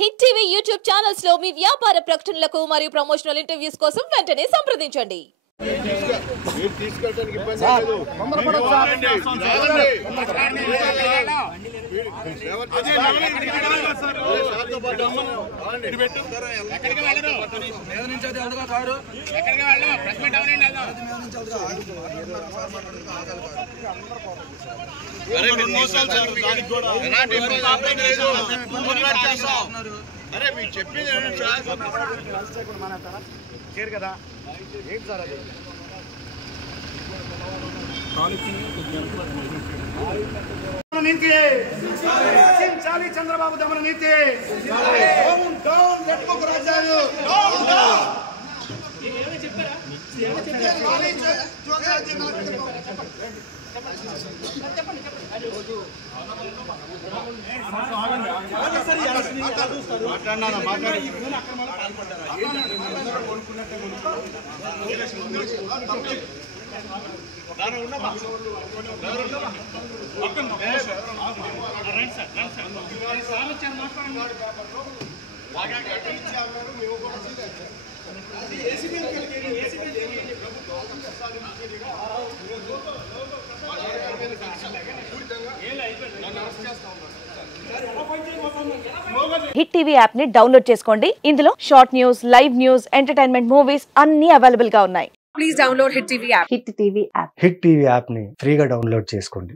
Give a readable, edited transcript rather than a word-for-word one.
Hit TV YouTube channels లో మీ వ్యాపార ప్రకటనలకు మరియు ప్రమోషనల్ ఇంటర్వ్యూస్ కోసం వెంటనే సంప్రదించండి. అరే మీకు చెప్పింది కదా ఏంటి సార్ అది నీతి రక్షించాలి చంద్రబాబు దమన నీతి రాజ్యాలు హిట్ టీవీ యాప్ ని డౌన్లోడ్ చేసుకోండి. ఇందులో short news, live news, entertainment movies అన్ని అవైలబుల్ గా ఉన్నాయి. Please download hit TV app. Hit TV app ని ఫ్రీగా డౌన్లోడ్ చేసుకోండి.